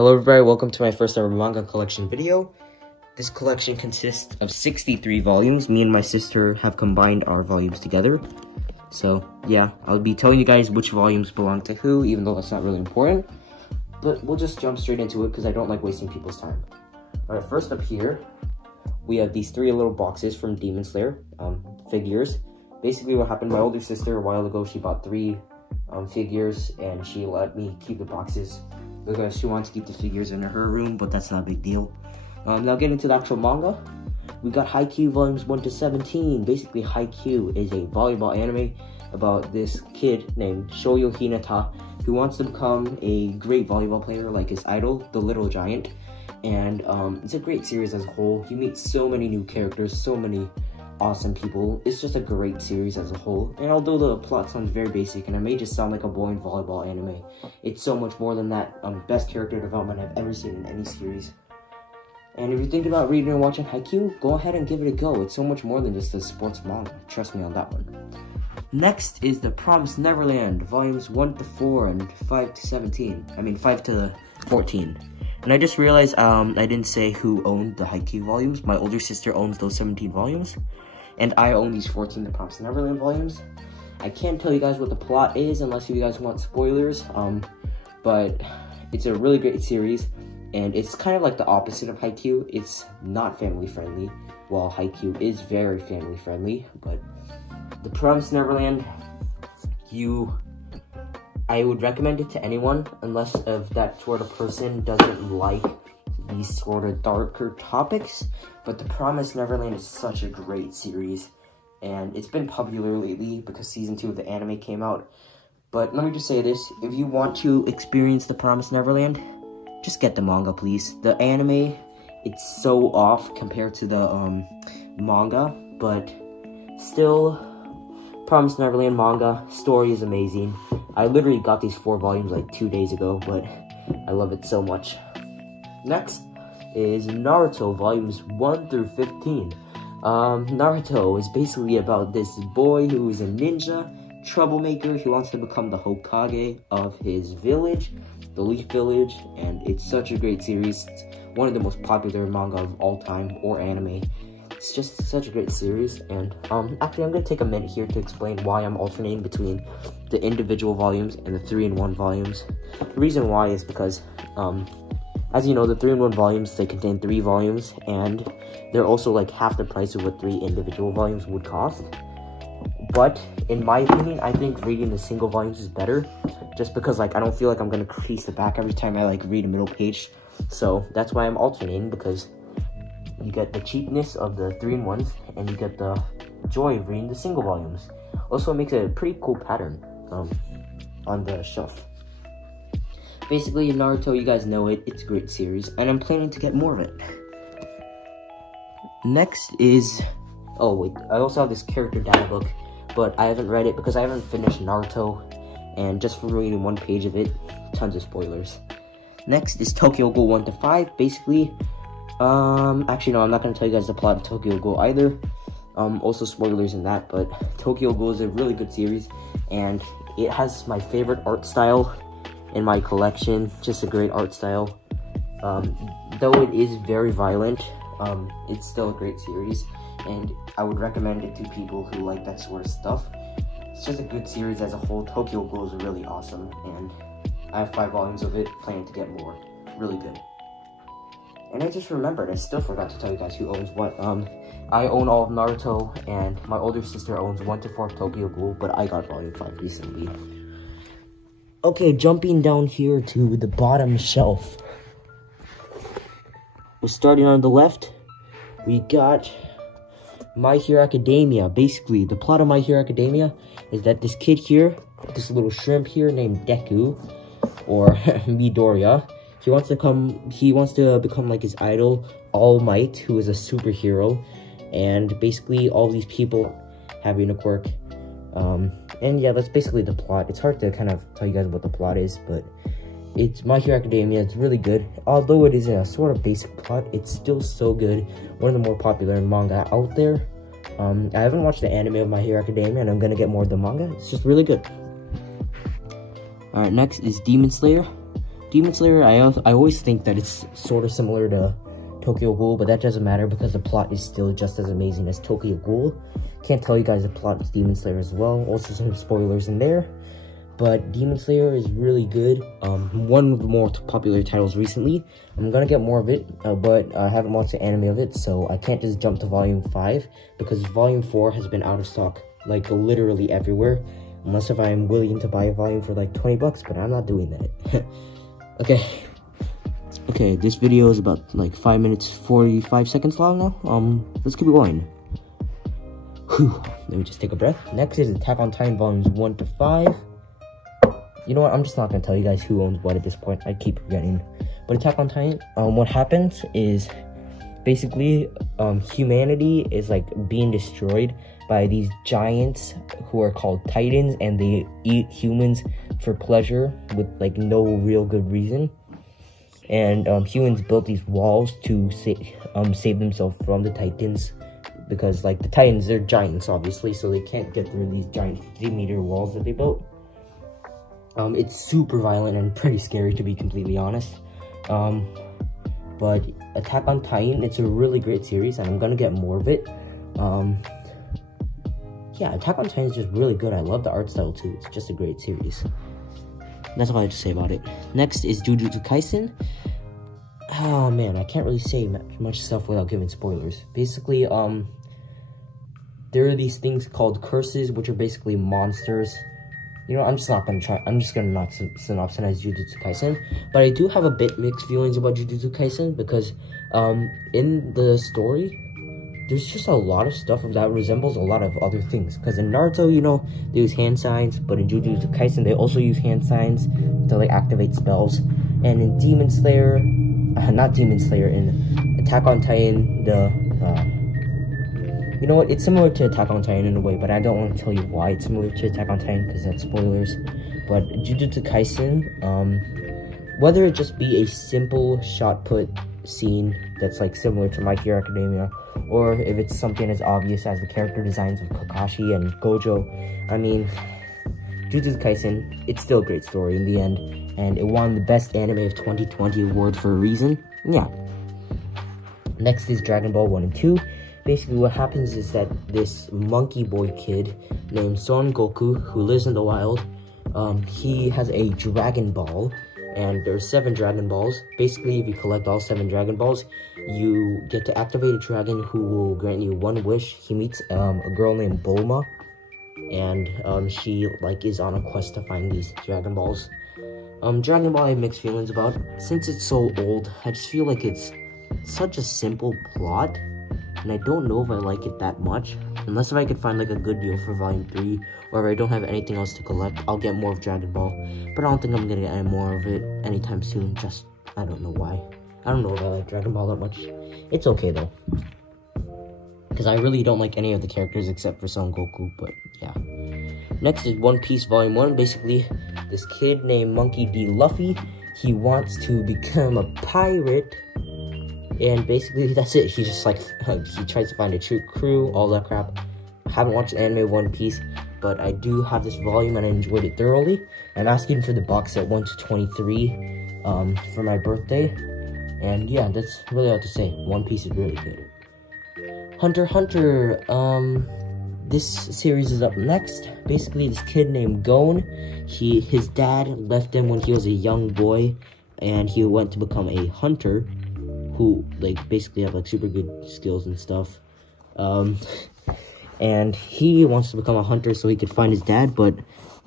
Hello everybody, welcome to my first ever manga collection video. This collection consists of 63 volumes. Me and my sister have combined our volumes together. So yeah, I'll be telling you guys which volumes belong to who, even though that's not really important. But we'll just jump straight into it because I don't like wasting people's time. Alright, first up here, we have these three little boxes from Demonstrator, figures. Basically what happened, my older sister a while ago, she bought three figures and she let me keep the boxes because she wanted to keep the figures in her room, but that's not a big deal. Now getting into the actual manga, we got Haikyuu Volumes 1 to 17. Basically, Haikyuu is a volleyball anime about this kid named Shoyo Hinata who wants to become a great volleyball player like his idol, the Little Giant. And it's a great series as a whole. You meet so many new characters, so many awesome people. It's just a great series as a whole. And although the plot sounds very basic and it may just sound like a boring volleyball anime, it's so much more than that. Best character development I've ever seen in any series. And if you're thinking about reading and watching Haikyuu, go ahead and give it a go. It's so much more than just a sports manga. Trust me on that one. Next is the Promised Neverland, volumes 1 to 4 and 5 to 17. I mean 5 to 14. And I just realized I didn't say who owned the Haikyuu volumes. My older sister owns those 17 volumes. And I own these 14 The Promised Neverland volumes. I can't tell you guys what the plot is unless you guys want spoilers. But it's a really great series. And it's kind of like the opposite of Haikyuu. It's not family friendly, while Haikyuu is very family friendly. But The Promised Neverland, I would recommend it to anyone, unless if that sort of person doesn't like these sort of darker topics. But The Promised Neverland is such a great series, and it's been popular lately because season 2 of the anime came out. But let me just say this, if you want to experience The Promised Neverland, just get the manga, please. The anime, it's so off compared to the manga, but still, Promised Neverland manga, story is amazing. I literally got these 4 volumes like 2 days ago, but I love it so much. Next is Naruto Volumes 1 through 15. Naruto is basically about this boy who is a ninja, troublemaker. He wants to become the Hokage of his village, the Leaf Village, and it's such a great series. It's one of the most popular manga of all time, or anime. It's just such a great series, and actually I'm going to take a minute here to explain why I'm alternating between the individual volumes and the 3-in-1 volumes. The reason why is because, as you know, the 3-in-1 volumes, they contain 3 volumes, and they're also like half the price of what 3 individual volumes would cost. But in my opinion, I think reading the single volumes is better, just because like I don't feel like I'm going to crease the back every time I like read a middle page. So that's why I'm alternating, because you get the cheapness of the 3-in-1s, and you get the joy of reading the single volumes. Also, it makes a pretty cool pattern on the shelf. Basically, Naruto, you guys know it. It's a great series, and I'm planning to get more of it. Next is... oh, wait. I also have this character data book, but I haven't read it because I haven't finished Naruto, and just from reading 1 page of it, tons of spoilers. Next is Tokyo Ghoul 1 to 5. Basically... actually, no, I'm not going to tell you guys the plot of Tokyo Ghoul either. Also spoilers in that, but Tokyo Ghoul is a really good series, and it has my favorite art style in my collection. Just a great art style. Though it is very violent, it's still a great series, and I would recommend it to people who like that sort of stuff. It's just a good series as a whole. Tokyo Ghoul is really awesome, and I have 5 volumes of it, planning to get more. Really good. And I just remembered, I still forgot to tell you guys who owns what. I own all of Naruto, and my older sister owns 1 to 4 of Tokyo Ghoul, but I got volume 5 recently. Okay, jumping down here to the bottom shelf. We're starting on the left. We got My Hero Academia. Basically, the plot of My Hero Academia is that this kid here, this little shrimp here named Deku, or Midoriya, he wants to become like his idol, All Might, who is a superhero, and basically all these people having a quirk. And yeah, that's basically the plot. It's hard to kind of tell you guys what the plot is, but it's My Hero Academia. It's really good. Although it is a sort of basic plot, it's still so good. One of the more popular manga out there. I haven't watched the anime of My Hero Academia, and I'm gonna get more of the manga. It's just really good. Alright, next is Demon Slayer. Demon Slayer, I always think that it's sort of similar to Tokyo Ghoul, but that doesn't matter because the plot is still just as amazing as Tokyo Ghoul. Can't tell you guys the plot of Demon Slayer as well. Also some spoilers in there. But Demon Slayer is really good. One of the more popular titles recently. I'm gonna get more of it, but I haven't watched the anime of it, so I can't just jump to Volume 5 because Volume 4 has been out of stock, like literally everywhere. Unless if I'm willing to buy a volume for like 20 bucks, but I'm not doing that. Okay, this video is about like 5 minutes 45 seconds long now. Let's keep it going. Whew. Let me just take a breath. Next is Attack on Titan Volumes 1 to 5. You know what, I'm just not going to tell you guys who owns what at this point. I keep forgetting. But Attack on Titan, what happens is basically humanity is like being destroyed by these giants who are called Titans, and they eat humans for pleasure with like no real good reason. And humans built these walls to save themselves from the Titans, because like the Titans, they're giants obviously, so they can't get through these giant 50-meter walls that they built. It's super violent and pretty scary, to be completely honest. But Attack on Titan, it's a really great series, and I'm gonna get more of it. Yeah, Attack on Titan is just really good. I love the art style too. It's just a great series. That's all I have to say about it. Next is Jujutsu Kaisen. Oh man, I can't really say much stuff without giving spoilers. Basically, there are these things called curses, which are basically monsters. You know, I'm just gonna not synopsize Jujutsu Kaisen, but I do have a bit mixed feelings about Jujutsu Kaisen because, in the story, there's just a lot of stuff that resembles a lot of other things. Because in Naruto, you know, they use hand signs, but in Jujutsu Kaisen, they also use hand signs to like activate spells. And in Demon Slayer, not Demon Slayer, in Attack on Titan, you know what, it's similar to Attack on Titan in a way, but I don't want to tell you why it's similar to Attack on Titan because that's spoilers. But Jujutsu Kaisen, whether it just be a simple shot put scene that's like similar to My Hero Academia, or if it's something as obvious as the character designs of Kakashi and Gojo, I mean, Jujutsu Kaisen, it's still a great story in the end, and it won the Best Anime of 2020 award for a reason. Yeah. Next is Dragon Ball 1 and 2. Basically, what happens is that this monkey boy kid named Son Goku, who lives in the wild, he has a Dragon Ball, and there's 7 Dragon Balls. Basically, if you collect all 7 Dragon Balls, you get to activate a dragon who will grant you 1 wish. He meets a girl named Bulma, and she like is on a quest to find these Dragon Balls. Dragon Ball I have mixed feelings about. Since it's so old, I just feel like it's such a simple plot, and I don't know if I like it that much. Unless if I could find like a good deal for Volume 3, or if I don't have anything else to collect, I'll get more of Dragon Ball. But I don't think I'm gonna get any more of it anytime soon. Just, I don't know why. I don't know if I like Dragon Ball that much. It's okay though, because I really don't like any of the characters except for Son Goku, but yeah. Next is One Piece Volume 1. Basically, this kid named Monkey D. Luffy, he wants to become a pirate. And basically, that's it. He just, like, he tries to find a true crew, all that crap. I haven't watched the anime One Piece, but I do have this volume, and I enjoyed it thoroughly. I'm asking for the box set 1 to 23 for my birthday. And, yeah, that's really all to say. One Piece is really good. Hunter x Hunter, this series is up next. Basically, this kid named Gon, his dad left him when he was a young boy, and he went to become a hunter, who, like, basically have, like, super good skills and stuff. And he wants to become a hunter so he could find his dad, but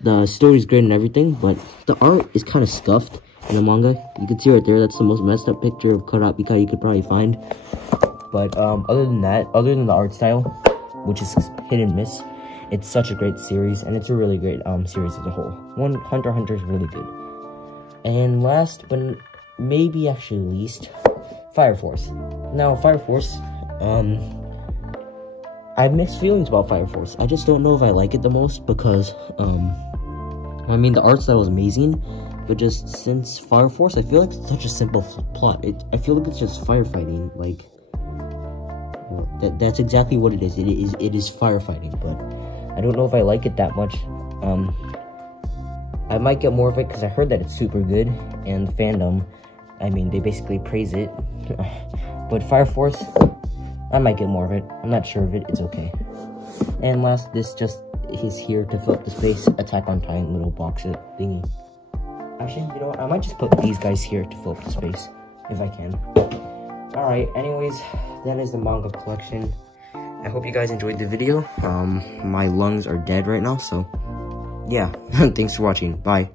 the story's great and everything, but the art is kind of scuffed in the manga. You can see right there, that's the most messed up picture of Kurapika you could probably find. But, other than that, other than the art style, which is hit and miss, it's such a great series, and it's a really great, series as a whole. Hunter x Hunter is really good. And last, but maybe actually least, Fire Force. Now, Fire Force, I have mixed feelings about Fire Force. I just don't know if I like it the most because, I mean, the art style is amazing, but just since Fire Force, I feel like it's such a simple plot. I feel like it's just firefighting, like, that's exactly what it is. It is firefighting, but I don't know if I like it that much. I might get more of it because I heard that it's super good, and the fandom, I mean, they basically praise it. But Fire Force, I might get more of it. I'm not sure of it. It's okay. And last, this just is here to fill up the space. Attack on Titan little box thingy. Actually, you know what? I might just put these guys here to fill up the space if I can. Alright, anyways, that is the manga collection. I hope you guys enjoyed the video. My lungs are dead right now, so yeah. Thanks for watching. Bye.